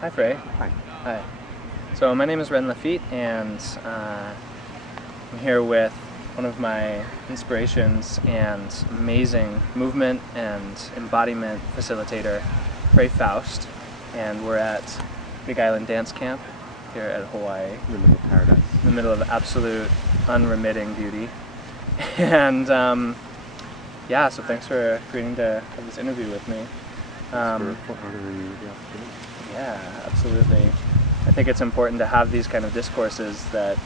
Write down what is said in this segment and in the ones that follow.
Hi, Frey. Hi. Hi. So my name is Ren Lafitte, and I'm here with one of my inspirations and amazing movement and embodiment facilitator, Frey Faust, and we're at Big Island Dance Camp here at Hawaii. In the middle of paradise. In the middle of absolute unremitting beauty. And yeah, so thanks for agreeing to have this interview with me. For honoring the opportunity. Yeah, absolutely. I think it's important to have these kind of discourses that,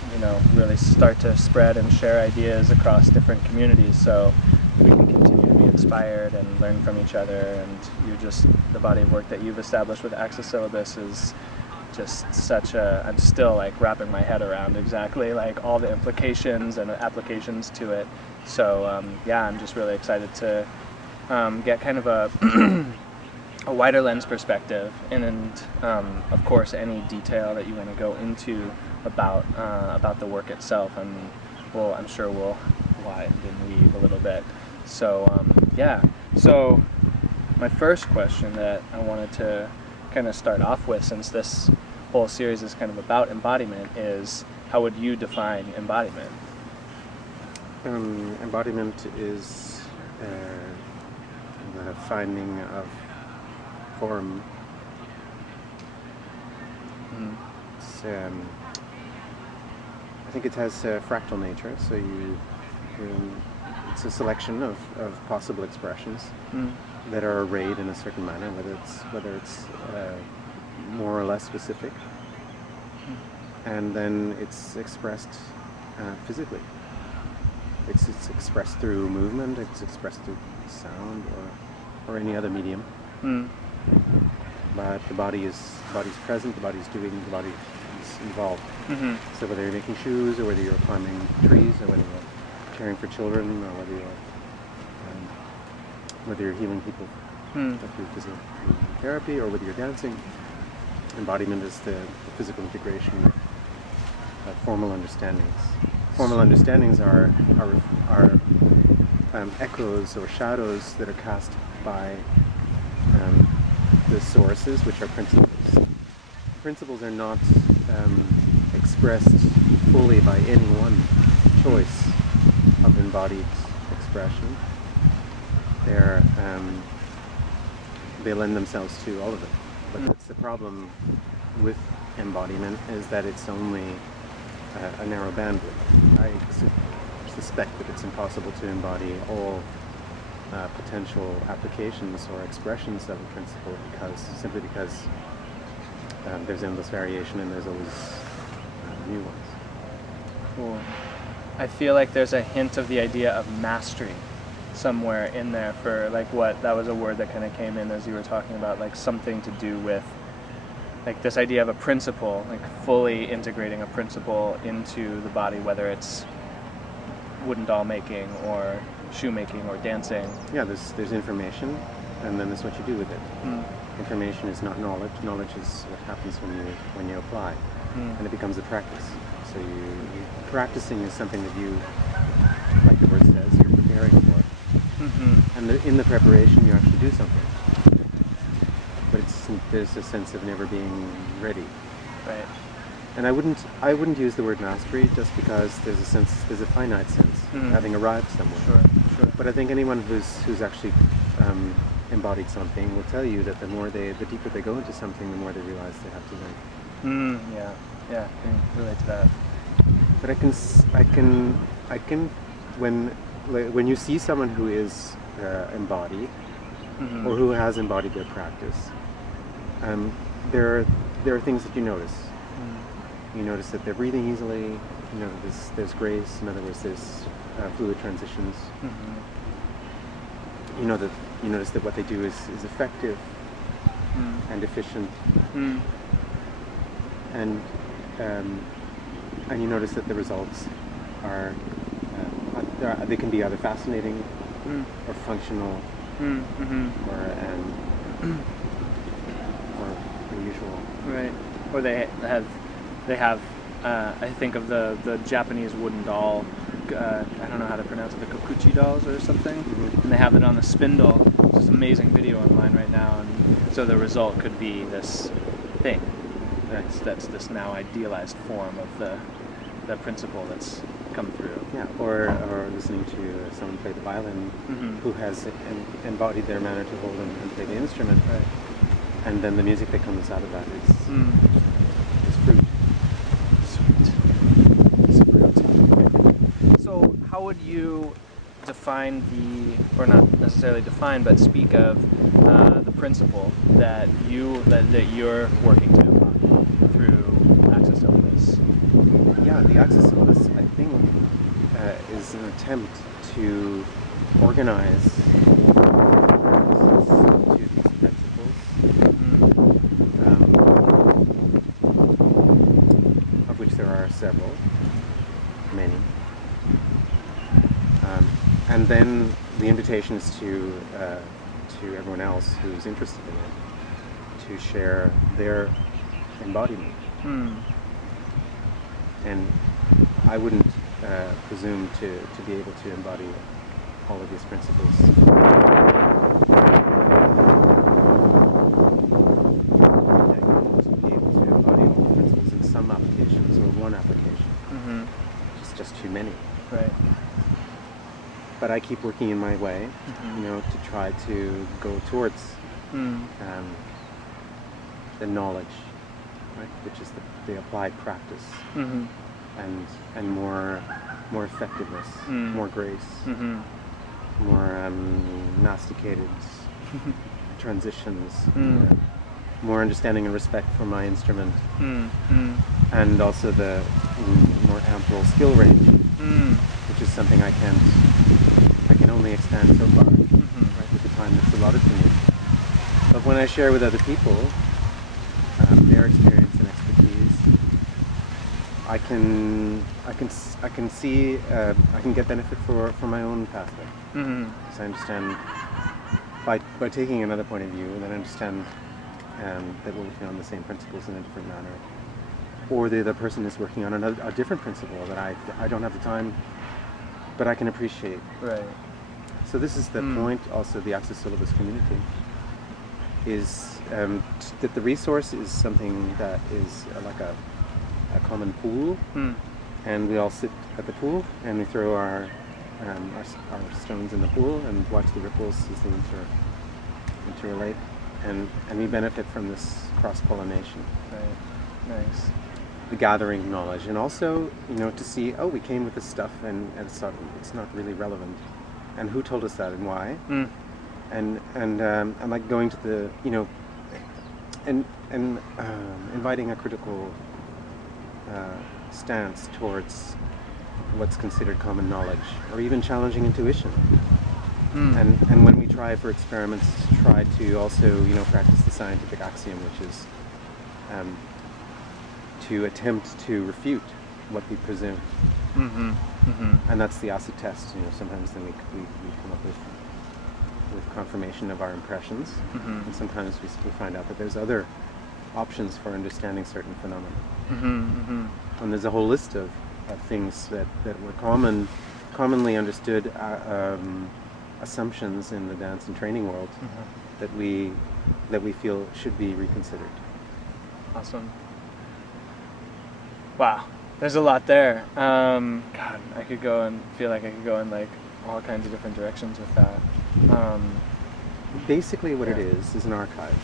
really start to spread and share ideas across different communities, so we can continue to be inspired and learn from each other. And the body of work that you've established with Access Syllabus is just I'm still wrapping my head around exactly all the implications and applications to it. So I'm just really excited to get kind of a a wider lens perspective, and of course any detail that you want to go into about the work itself, and I'm sure we'll wind and weave a little bit. So so my first question that I wanted to kind of start off with, since this whole series is kind of about embodiment, is how would you define embodiment? Embodiment is the finding of form. It's, I think it has a fractal nature, so it's a selection of possible expressions that are arrayed in a certain manner, whether it's more or less specific, and then it's expressed physically. It's expressed through movement, it's expressed through sound or any other medium. But the body's present, the body's doing, the body is involved. So whether you're making shoes, or whether you're climbing trees, or whether you're caring for children, or whether you're healing people through physical therapy, or whether you're dancing, embodiment is the physical integration of formal understandings. Formal understandings are echoes or shadows that are cast by the sources, which are principles. Principles are not expressed fully by any one choice of embodied expression. They lend themselves to all of it. But that's the problem with embodiment, is that it's only a narrow bandwidth. I suspect that it's impossible to embody all potential applications or expressions of a principle, simply because there's endless variation and there's always new ones. Cool. I feel like there's a hint of the idea of mastery somewhere in there for that was a word that kind of came in as you were talking about, something to do with this idea of a principle, fully integrating a principle into the body, whether it's wooden doll making or shoemaking or dancing. Yeah, there's information, and then there's what you do with it. Information is not knowledge. Knowledge is what happens when you apply, and it becomes a practice. So practicing is something that you, like the word says, you're preparing for. And in the preparation, you actually do something. But there's a sense of never being ready. Right. And I wouldn't use the word mastery, just because there's a finite sense, having arrived somewhere. Sure. But I think anyone who's actually embodied something will tell you that the deeper they go into something, the more they realize they have to learn. Yeah, I can relate to that. But I can when you see someone who is embodied, or who has embodied their practice, there are things that you notice. You notice that they're breathing easily. There's grace. In other words, there's fluid transitions. You notice that what they do is effective and efficient, and you notice that the results are they can be either fascinating or functional or unusual. Right. Or they have I think of the Japanese wooden doll, I don't know how to pronounce it, the kokuchi dolls or something, and they have it on a spindle. It's just amazing video online right now, and so the result could be this thing. That's this now idealized form of the principle that's come through. Yeah, or listening to someone play the violin who has embodied their manner to hold and play the instrument. Right. And then the music that comes out of that is fruit. Sweet. So how would you define or not necessarily define, but speak of the principle that you're working to through Axis Syllabus? Yeah, the Axis Syllabus, I think, is an attempt to organize to these principles, of which there are several, many. And then the invitation is to everyone else who's interested in it to share their embodiment. And I wouldn't presume to be able to embody all of these principles. To be able to embody all the principles in some applications or one application. Just too many. Right. But I keep working in my way, to try to go towards the knowledge, right, which is the applied practice, and more effectiveness, more grace, more masticated transitions, more understanding and respect for my instrument, and also the more ample skill range, which is something I can only expand so far, right, with the time that's allotted to me. But when I share with other people their experience and expertise, I can see I can get benefit for my own pathway. Because I understand by taking another point of view, and then I understand that we're working on the same principles in a different manner, or the other person is working on a different principle that I don't have the time, but I can appreciate. Right. So this is the point also of the Axis Syllabus community, is that the resource is something that is like a common pool, and we all sit at the pool and we throw our stones in the pool and watch the ripples as they interrelate, and we benefit from this cross-pollination. Right. Nice. The gathering of knowledge, and also to see, we came with this stuff and it's not really relevant, and who told us that and why, and I'm like going to the and inviting a critical stance towards what's considered common knowledge, or even challenging intuition. And when we try for experiments to try to also practice the scientific axiom, which is to attempt to refute what we presume. And that's the acid test. Sometimes then we come up with confirmation of our impressions, and sometimes we find out that there's other options for understanding certain phenomena. And there's a whole list of things that were commonly understood assumptions in the dance and training world that we feel should be reconsidered. Awesome. Wow, there's a lot there. God, I could go and feel like I could go in like all kinds of different directions with that. Basically, what it is an archive.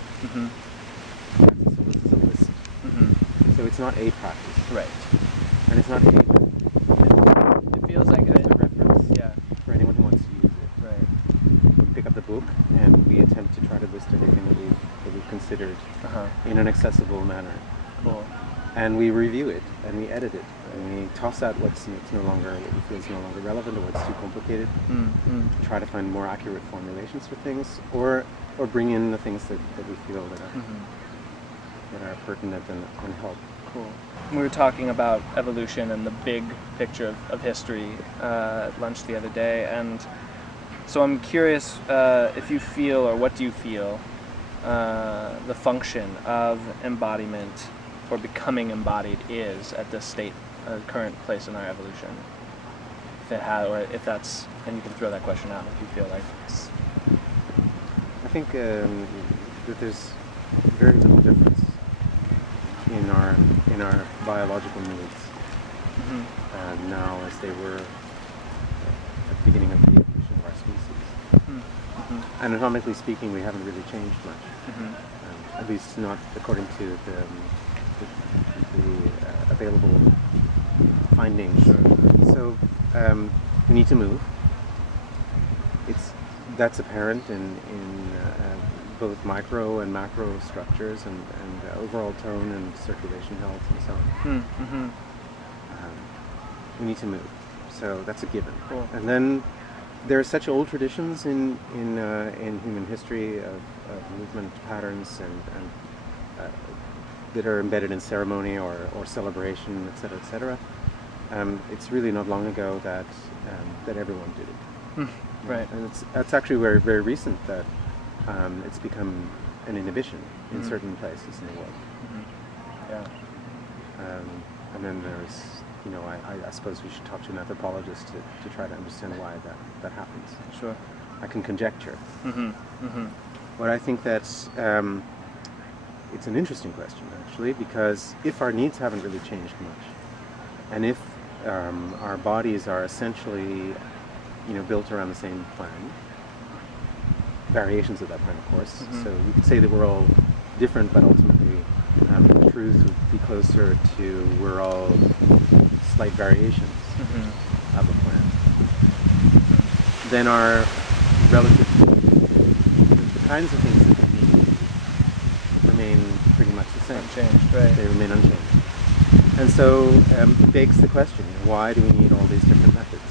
So this is a list. So it's not a practice, Right. and it's not a method. It feels like It's a reference. Yeah. For anyone who wants to use it. Right. We pick up the book and we attempt to try to list everything that we've considered in an accessible manner. Cool. And we review it, and we edit it, and we toss out what we feel is no longer relevant, or what's too complicated. Try to find more accurate formulations for things, or bring in the things that we feel that are pertinent and help. Cool. We were talking about evolution and the big picture of history at lunch the other day, and so I'm curious if you feel, or what do you feel, the function of embodiment or becoming embodied is at this state, current place in our evolution. If it has, or if that's, and you can throw that question out if you feel like it's... I think that there's very little difference in our biological needs Mm-hmm. now as they were at the beginning of the evolution of our species. Mm-hmm. Anatomically speaking, we haven't really changed much, Mm-hmm. at least not according to the available findings. Sure. So we need to move. That's apparent in both micro and macro structures and overall tone and circulation health and so on. Mm-hmm. We need to move. So that's a given. Cool. And then there are such old traditions in human history of movement patterns and that are embedded in ceremony or celebration, etc., etc. It's really not long ago that everyone did it. Right. And that's actually very, very recent that it's become an inhibition in certain places in the world. Mm-hmm. Yeah. And then there's, I suppose we should talk to an anthropologist to try to understand why that happens. Sure. I can conjecture. Mm-hmm. Mm-hmm. But I think that's it's an interesting question, actually, because if our needs haven't really changed much, and if our bodies are essentially built around the same plan, variations of that plan, of course. Mm-hmm. So you could say that we're all different, but ultimately the truth would be closer to we're all slight variations of a plan. Then our relative, the kinds of things that we need remain pretty much the same. Unchanged, right. They remain unchanged. And so it begs the question, why do we need all these different methods?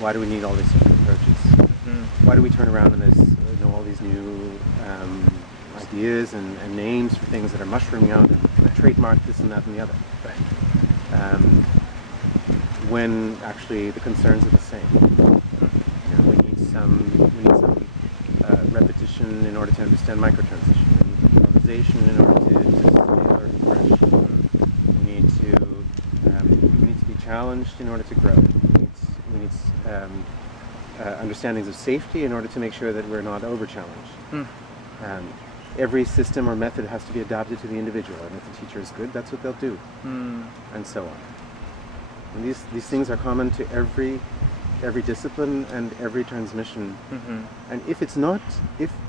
Why do we need all these different approaches? Why do we turn around and there's all these new ideas and names for things that are mushrooming out and trademark this and that and the other? Right. When actually the concerns are the same. We need some repetition in order to understand microtransition. We need improvisation in order to stay alert and fresh. We need to be challenged in order to grow. We need understandings of safety in order to make sure that we're not over-challenged. Every system or method has to be adapted to the individual, and if the teacher is good, that's what they'll do, and so on. And these things are common to every discipline and every transmission. And if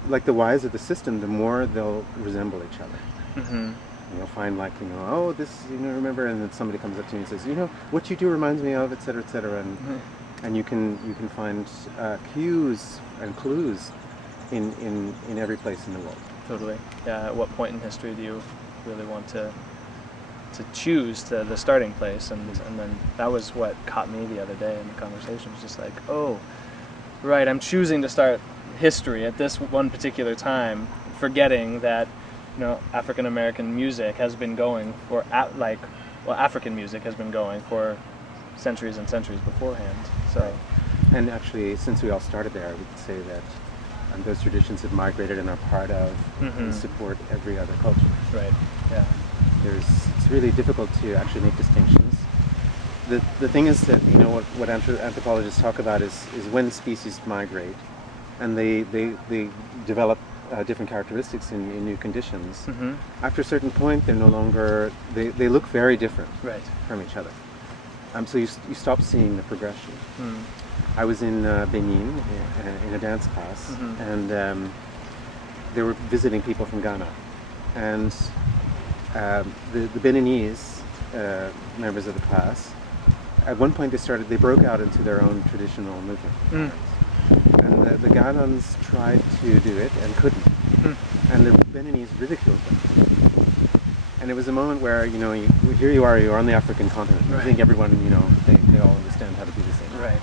like the wiser the system, the more they'll resemble each other. You'll find remember, and then somebody comes up to you and says, what you do reminds me of, etc., etc., and you can find cues and clues in every place in the world. Totally. Yeah. At what point in history do you really want to choose the starting place? And then that was what caught me the other day in the conversation. It was just like, oh, right, I'm choosing to start history at this one particular time, forgetting that African American music has been going African music has been going for centuries and centuries beforehand. So, and actually, since we all started there, we could say that those traditions have migrated and are part of and support every other culture. Right. Yeah. It's really difficult to actually make distinctions. The thing is that what anthropologists talk about is when species migrate, and they develop different characteristics in new conditions. After a certain point, they're no longer they look very different from each other. So you stop seeing the progression. I was in Benin in a dance class, and they were visiting people from Ghana, and the Beninese members of the class, at one point they broke out into their own traditional movement. And the Ghanans tried to do it and couldn't. And the Beninese ridiculed them. And it was a moment where, here you're on the African continent. I think everyone, they all understand how to do the same. Right.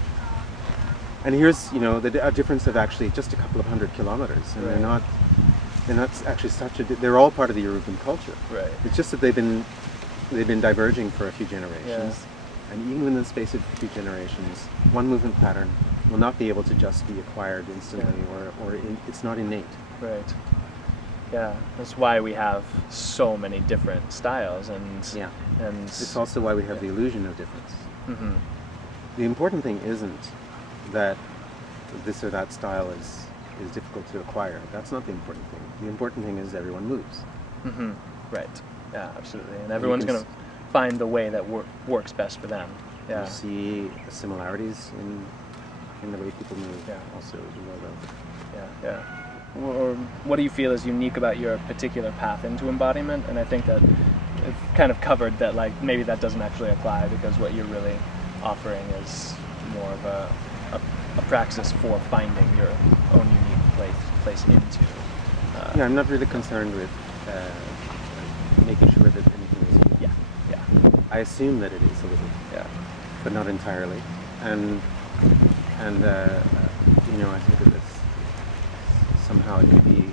And here's, a difference of actually just a couple of 100 kilometers. And they're not actually they're all part of the European culture. Right. It's just that they've been diverging for a few generations. Yeah. And even in the space of a few generations, one movement pattern will not be able to just be acquired instantly, or it's not innate. Right. Yeah, that's why we have so many different styles, and it's also why we have the illusion of difference. The important thing isn't that this or that style is difficult to acquire. That's not the important thing. The important thing is everyone moves. Right. Yeah, absolutely. And everyone's can going to find the way that works best for them. Yeah. You see similarities in the way people move. Yeah. Also, as well, though. Yeah. Or what do you feel is unique about your particular path into embodiment? And I think that it's kind of covered that, like, maybe that doesn't actually apply, because what you're really offering is more of a praxis for finding your own unique place into. Yeah, I'm not really concerned with making sure that anything is unique. Yeah. I assume that it is a little, Yeah. but not entirely. And I think that it's, somehow it could be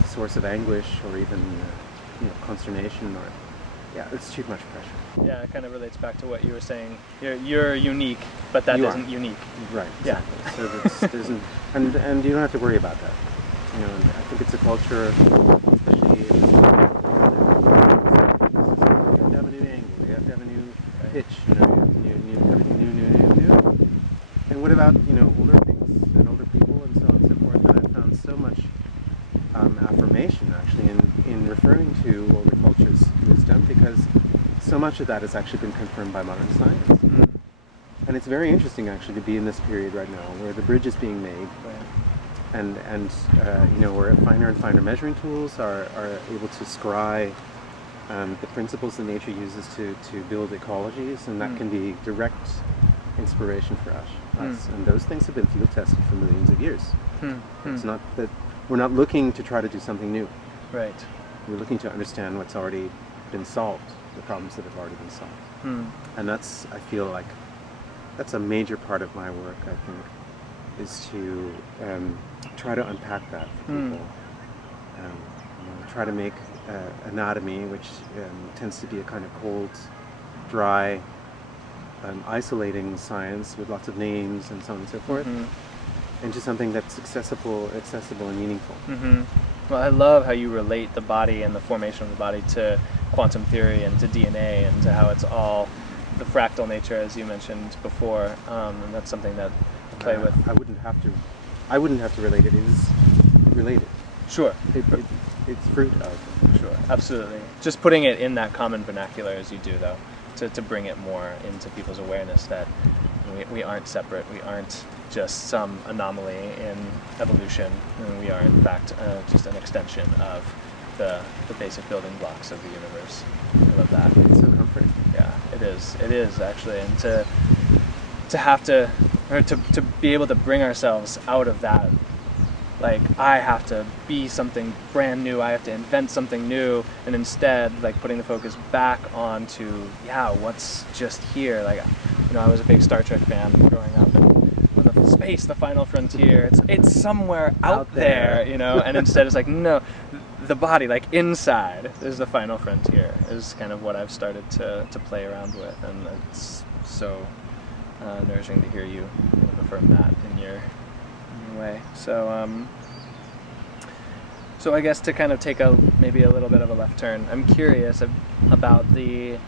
a source of anguish or even consternation, or it's too much pressure. Yeah, it kind of relates back to what you were saying. You're unique, but that isn't unique. Right. Yeah. Exactly. So there's and you don't have to worry about that. And I think it's a culture, especially you have to have a new angle, you have to have a new pitch, you have everything new. And what about older things and older people and so on and so forth? And I found so much affirmation actually in referring to older cultures' wisdom, because so much of that has actually been confirmed by modern science. Mm. And it's very interesting actually to be in this period right now where the bridge is being made. Right. And where finer and finer measuring tools are able to scry the principles that nature uses to build ecologies, and that can be direct inspiration for us. And those things have been field tested for millions of years. It's not that we're not looking to try to do something new. Right. We're looking to understand what's already been solved, the problems that have already been solved. And I feel like that's a major part of my work, I think, is to try to unpack that for people. Try to make anatomy, which tends to be a kind of cold, dry, isolating science with lots of names and so on and so forth, into something that's accessible and meaningful. Well, I love how you relate the body and the formation of the body to quantum theory and to DNA, and to how it's all the fractal nature, as you mentioned before, and that's something that I play with. I wouldn't have to relate it. It is related. Sure. It's fruit of. Sure, absolutely. Just putting it in that common vernacular as you do, though, to bring it more into people's awareness that we aren't separate, we aren't just some anomaly in evolution, and we are in fact just an extension of the basic building blocks of the universe. I love that. It's so comforting. Yeah, it is actually, and to be able to bring ourselves out of that, like, I have to be something brand new, I have to invent something new, and instead, like, putting the focus back onto, what's just here. Like, I was a big Star Trek fan growing up, and the space, the final frontier, it's somewhere out there, and instead it's like, no, the body, like, inside is the final frontier, is kind of what I've started to play around with, and it's so nourishing to hear you kind of affirm that in your way. So I guess to kind of take maybe a little bit of a left turn, I'm curious about the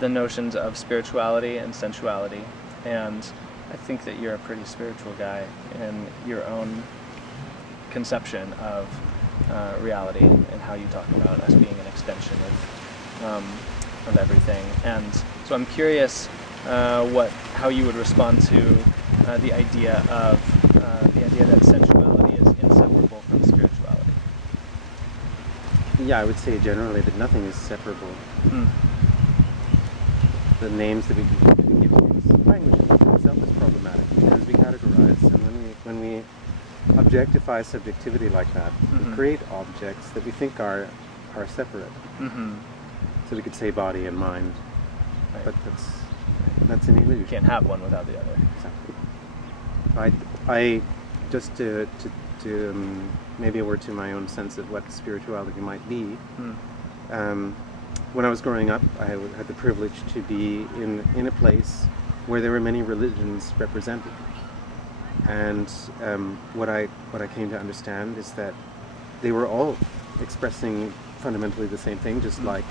notions of spirituality and sensuality, and I think that you're a pretty spiritual guy in your own conception of reality, and how you talk about us being an extension of everything. And so I'm curious how you would respond to the idea that sensuality is inseparable from spirituality. Yeah, I would say generally that nothing is separable. The names that we give to things, language itself is problematic because we categorize, and when we objectify subjectivity like that, we create objects that we think are separate. So we could say body and mind, Right. but that's an illusion. You can't have one without the other. Exactly. I just to maybe a word to my own sense of what spirituality might be. When I was growing up, I had the privilege to be in a place where there were many religions represented, and what I came to understand is that they were all expressing fundamentally the same thing, just like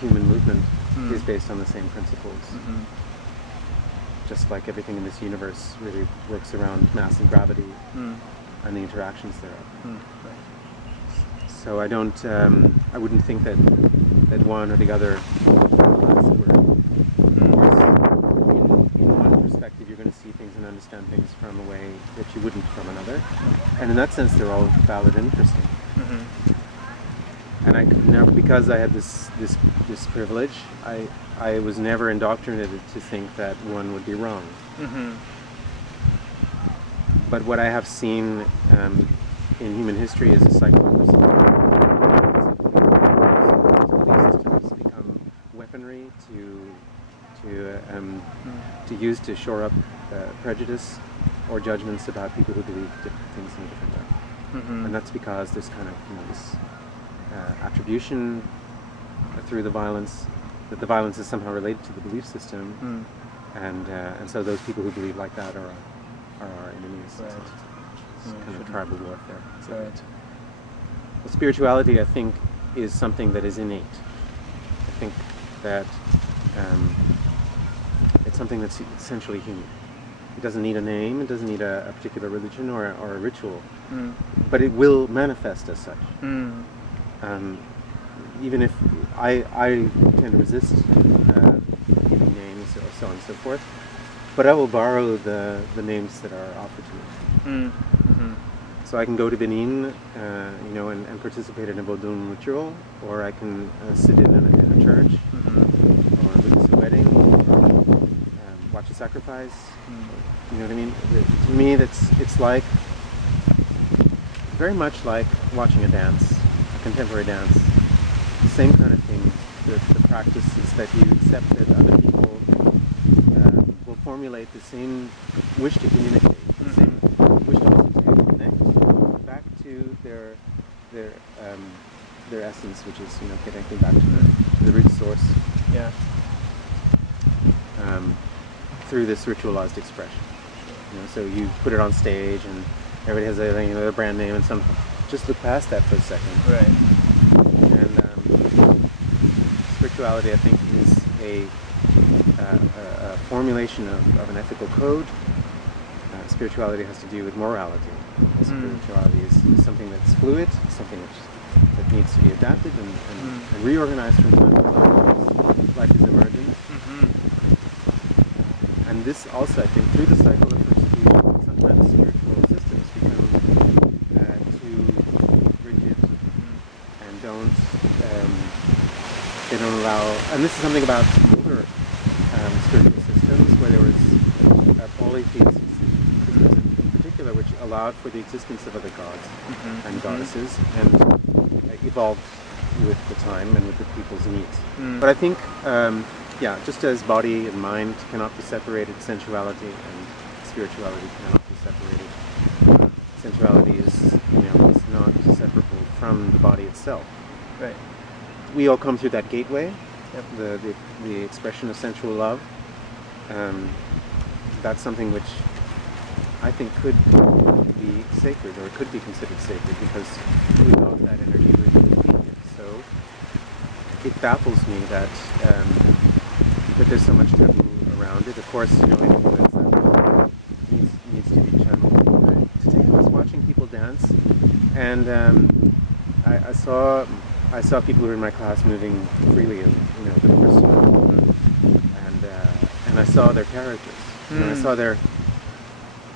human movement is based on the same principles. Just like everything in this universe really works around mass and gravity and the interactions thereof. So I wouldn't think that one or the other are less. Of course, in one perspective, you're going to see things and understand things from a way that you wouldn't from another. And in that sense, they're all valid and interesting. And I could never, because I had this privilege, I was never indoctrinated to think that one would be wrong. But what I have seen in human history is a cycle of belief systems become weaponry to use to shore up prejudice or judgments about people who believe different things in a different way. And that's because there's kind of this attribution through the violence, that the violence is somehow related to the belief system, and so those people who believe like that are our enemies. Right. It's kind of tribal warfare. Right. Well, spirituality, I think, is something that is innate. I think that it's something that's essentially human. It doesn't need a name, it doesn't need a particular religion or a ritual, but it will manifest as such. Even if I tend to resist giving names or so on and so forth, but I will borrow the names that are offered to me. So I can go to Benin, and participate in a Vodun ritual, or I can sit in a church, or witness a wedding, or watch a sacrifice. You know what I mean? To me, it's like very much like watching a dance, a contemporary dance. The same kind of thing. The practice is that you accept that other people will formulate the same wish to communicate, the same wish also to connect back to their essence, which is connecting back to the root source. Yeah. Through this ritualized expression. So you put it on stage, and everybody has their brand name and something. Just look past that for a second. Right. And spirituality, I think, is a formulation of an ethical code. Spirituality has to do with morality. Spirituality is something that's fluid, something that needs to be adapted and reorganized from time to time. Life is emergent. And this also, I think, through the cycle of persecution, sometimes spiritual systems become too rigid and they don't allow, and this is something about older spiritual systems where there was polytheism in particular, which allowed for the existence of other gods and goddesses, and evolved with the time and with the people's needs. But I think just as body and mind cannot be separated, sensuality and spirituality cannot be separated. Sensuality is not separable from the body itself. Right. We all come through that gateway, Yep. the expression of sensual love. That's something which I think could be sacred, or could be considered sacred, because without that energy we wouldn't be here. So it baffles me that there's so much taboo around it. Of course, influence that needs to be channeled. Today I was watching people dance, and I saw people who were in my class moving freely, for the first time, and I saw their characters. And I saw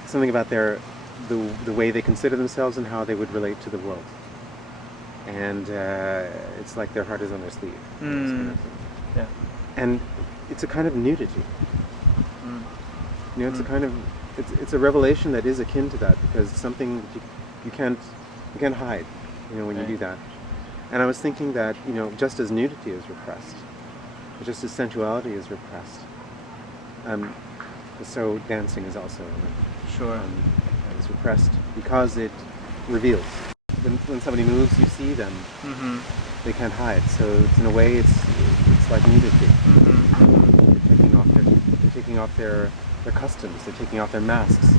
something about the way they consider themselves and how they would relate to the world. And it's like their heart is on their sleeve. This kind of thing. Yeah. And it's a kind of nudity. It's a kind of it's a revelation that is akin to that, because it's something that you can't hide. When you do that. And I was thinking that just as nudity is repressed, just as sensuality is repressed, so dancing is also is repressed because it reveals. When somebody moves, you see them. They can't hide. So in a way, it's like nudity. They're taking off their customs. They're taking off their masks,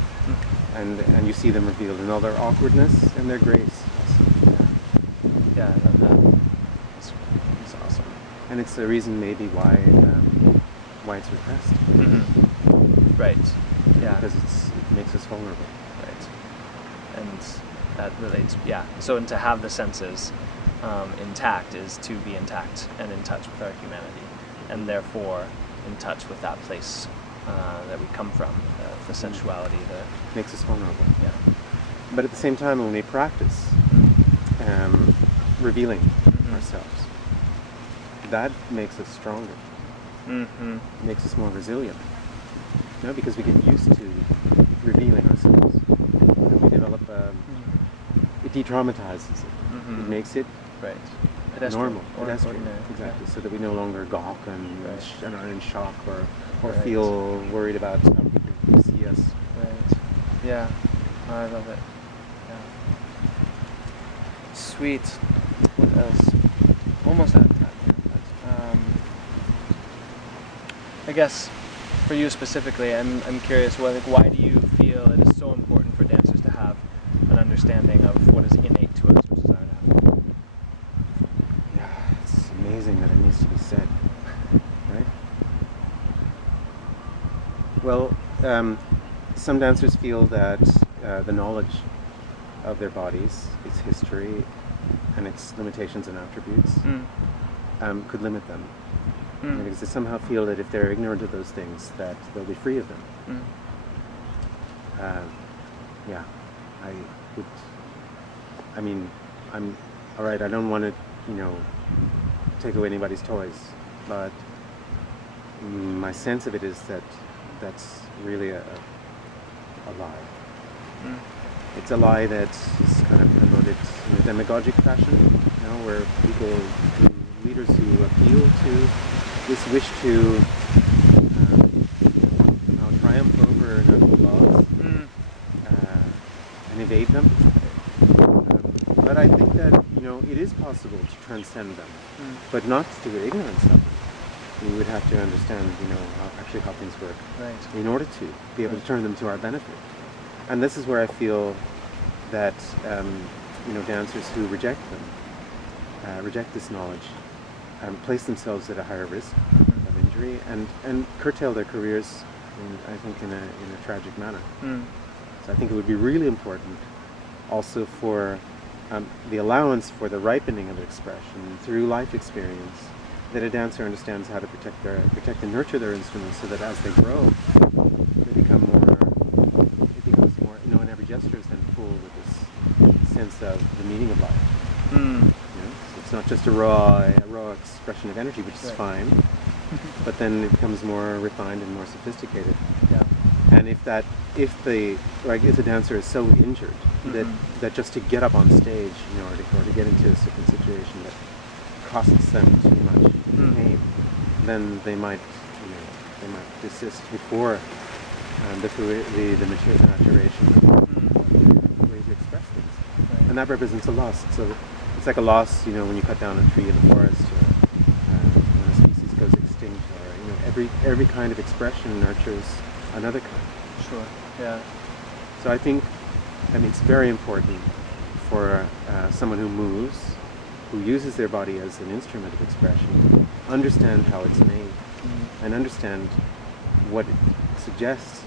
and you see them revealed in all their awkwardness and their grace. Yeah, I love that. It's awesome. And it's the reason maybe why it's repressed. Right. Yeah. Because it makes us vulnerable. Right. And that relates. Yeah. So, and to have the senses intact is to be intact and in touch with our humanity, and therefore in touch with that place that we come from, the sensuality, makes us vulnerable. Yeah. But at the same time, when we practice revealing ourselves, that makes us stronger. Makes us more resilient. You know, because we get used to revealing ourselves. You know, we develop. It de-traumatizes it. It makes it normal, pedestrian, exactly, so that we no longer gawk and are in shock or feel worried about how people see us. Right. Yeah. Oh, I love it. Yeah. Sweet. What else? Almost out of time here, but I guess for you specifically, I'm curious. Why do you feel it is so important for dancers to have an understanding of what is innate to us, which is our anatomy? Yeah, it's amazing that it needs to be said, right? Well, some dancers feel that the knowledge of their bodies, its history, and its limitations and attributes could limit them. Because they somehow feel that if they're ignorant of those things, that they'll be free of them. Yeah, I'm all right. I don't want to, take away anybody's toys, but my sense of it is that that's really a lie. It's a lie that's kind of promoted in a demagogic fashion, where leaders who appeal to this wish to triumph over natural laws and evade them. But I think that it is possible to transcend them, but not through ignorance of them. We would have to understand, how things work in order to be able to turn them to our benefit. And this is where I feel that dancers who reject them, reject this knowledge, place themselves at a higher risk of injury and curtail their careers, I think, in a tragic manner. So I think it would be really important also for the allowance for the ripening of expression through life experience, that a dancer understands how to protect and nurture their instruments, so that as they grow, they become more. It becomes more. And every gesture is then full with this sense of the meaning of life. So it's not just a raw expression of energy, which is fine, but then it becomes more refined and more sophisticated. Yeah. And if the dancer is so injured that just to get up on stage, or to get into a certain situation that costs them too much pain, then they might desist before the maturation of the way to express things, and that represents a loss. So it's like a loss, when you cut down a tree in the forest, or when a species goes extinct, or every kind of expression nurtures another kind. Sure. Yeah. So I think, it's very important for someone who moves, who uses their body as an instrument of expression, understand how it's made, and understand what it suggests,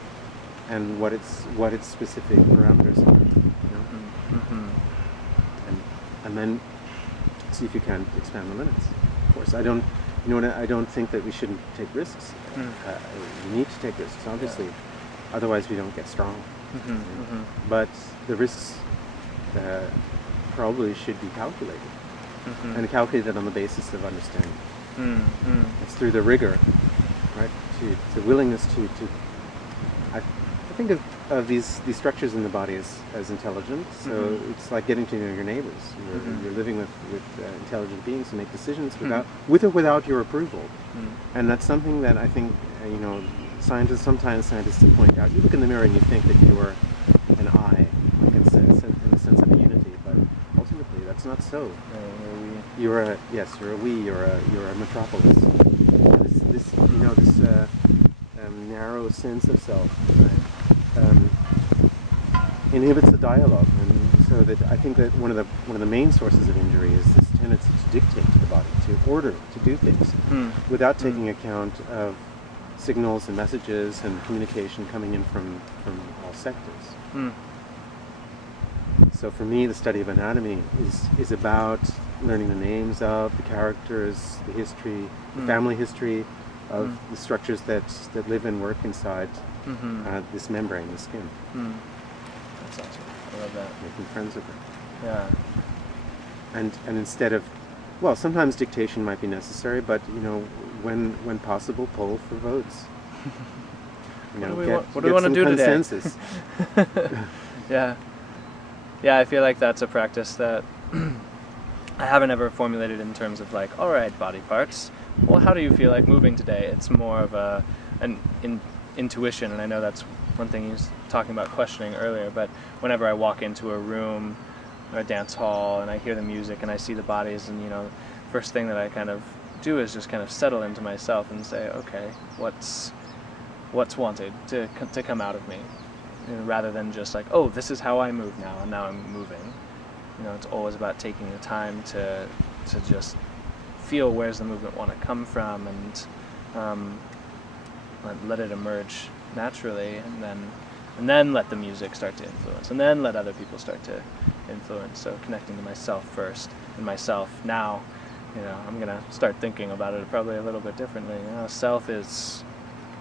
and what its specific parameters are. And then see if you can expand the limits. Of course, I don't think that we shouldn't take risks. We need to take risks, obviously. Otherwise, we don't get strong. But the risks probably should be calculated, and calculated on the basis of understanding. It's through the rigor, right? The willingness to. I think of these structures in the body as intelligent. So it's like getting to know your neighbors. You're living with intelligent beings who make decisions with or without your approval. And that's something that I think scientists point out. You look in the mirror and you think that you're an I, like in the sense of a unity, but ultimately that's not so. You're a we. You're a metropolis. This narrow sense of self inhibits the dialogue, and so that I think that one of the main sources of injury is this tendency to dictate to the body, to order it, to do things without taking account of signals and messages and communication coming in from all sectors. So for me, the study of anatomy is about learning the names of the characters, the history, the family history of the structures that live and work inside this membrane, the skin. That's awesome. I love that. Making friends with it. Yeah. And instead of, well, sometimes dictation might be necessary, but when possible, poll for votes. What do we want to do consensus. today? Yeah, I feel like that's a practice that I haven't ever formulated in terms of like, all right, body parts. Well, how do you feel like moving today? It's more of an intuition, and I know that's one thing he was talking about questioning earlier. But whenever I walk into a room or a dance hall and I hear the music and I see the bodies, and first thing that I kind of do is just kind of settle into myself and say, okay, what's wanted to come out of me, rather than just like, oh, this is how I move now, and now I'm moving. It's always about taking the time to just feel where's the movement want to come from, and let it emerge naturally, and then let the music start to influence, and then let other people start to influence. So connecting to myself first, and myself now, I'm gonna start thinking about it probably a little bit differently. Self is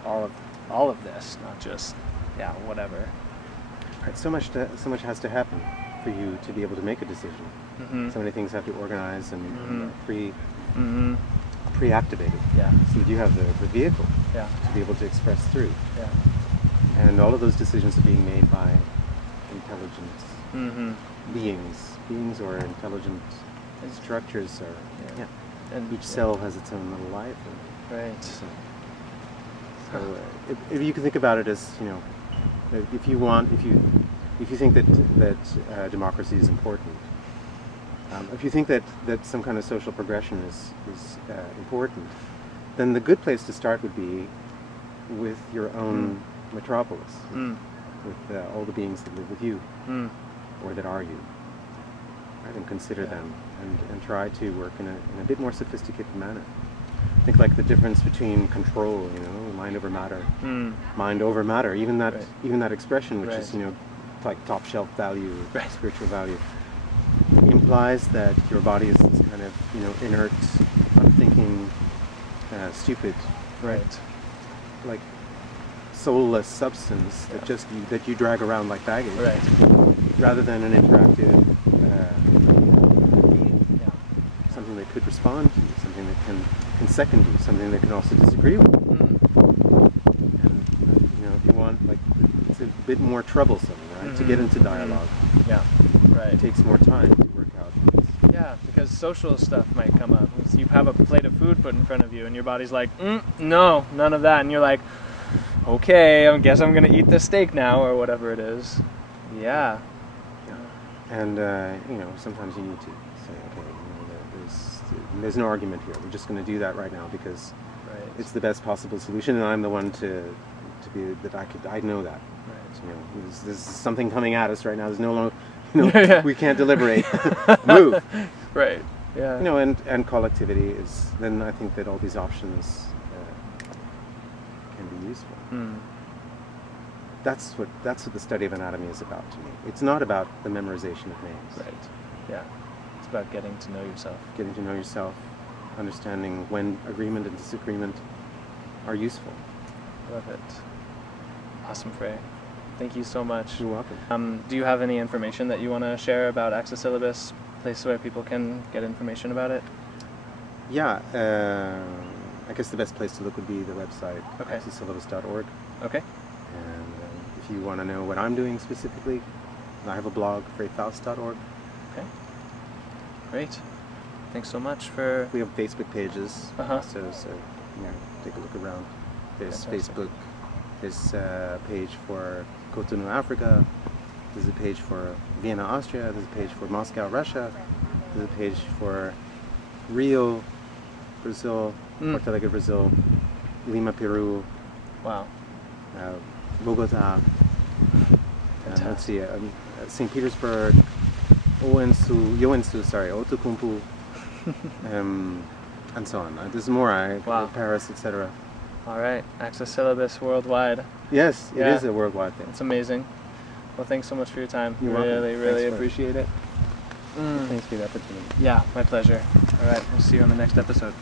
all of this, not just whatever. Right, so much has to happen for you to be able to make a decision. So many things have to organize and pre-activate it. Yeah. So that you have the vehicle Yeah. to be able to express through. Yeah. And all of those decisions are being made by intelligent beings or intelligent structures. Or And each cell has its own little life. Right. So if you can think about it as, if you think that democracy is important, if you think that some kind of social progression is important, then the good place to start would be with your own metropolis, with all the beings that live with you, or that are you. Right? And consider them, and try to work in a bit more sophisticated manner. Think like the difference between control, mind over matter, mind over matter. Even that expression, which is like top shelf value, spiritual value, implies that your body is this kind of inert, unthinking, stupid, like soulless substance that you drag around like baggage, rather than an interactive being, something that could respond to you, something that can second you, something that can also disagree with you. And if you want, like, it's a bit more troublesome, right, to get into dialogue. It takes more time to work out things. Yeah, because social stuff might come up. You have a plate of food put in front of you, and your body's like, no, none of that, and you're like, okay, I guess I'm gonna eat this steak now, or whatever it is. Yeah. And sometimes you need to say, okay, there's no argument here. We're just going to do that right now because it's the best possible solution, and I'm the one to be that I know that. There's something coming at us right now. There's no longer, we can't deliberate. Move. Right. Yeah. And collectivity is. Then I think that all these options can be useful. That's what the study of anatomy is about to me. It's not about the memorization of names. Right. Yeah. It's about getting to know yourself. Getting to know yourself, understanding when agreement and disagreement are useful. Love it. Awesome, Frey. Thank you so much. You're welcome. Do you have any information that you want to share about Access Syllabus, place where people can get information about it? Yeah, I guess the best place to look would be the website, accesssyllabus.org. Okay. And if you want to know what I'm doing specifically, I have a blog, freyfaust.org. Okay. Great. Thanks so much for... We have Facebook pages, so take a look around. There's Facebook. There's a page for Cotonou, Africa. There's a page for Vienna, Austria. There's a page for Moscow, Russia. There's a page for Rio, Brazil, Porto Alegre, Brazil, Lima, Peru. Wow. Bogota. Let's see, St. Petersburg, Owensu, Outokumpu, and so on. There's more. Paris, etc. All right, Access Syllabus worldwide. Yes, it is a worldwide thing. It's amazing. Well, thanks so much for your time. You're welcome. Really, Thanks really for- appreciate it. Thanks for the opportunity. Yeah, my pleasure. All right, we'll see you on the next episode.